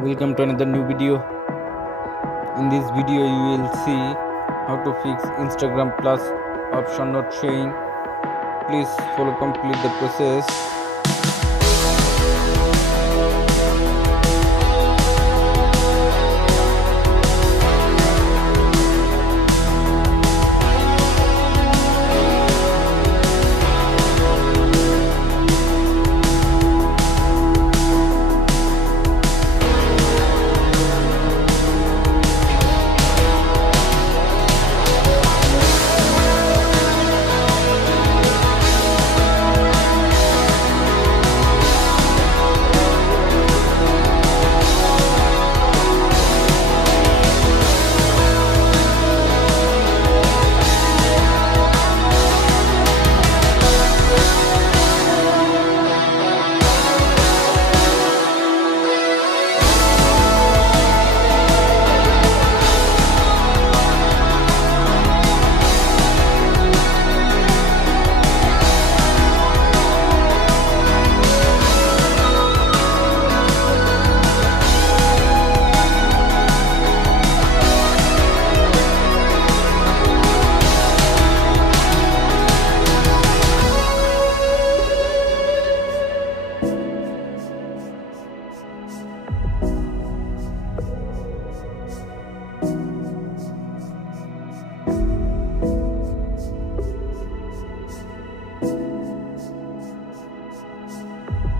Welcome to another new video. In this video you will see how to fix Instagram Plus option not showing. Please follow complete the process.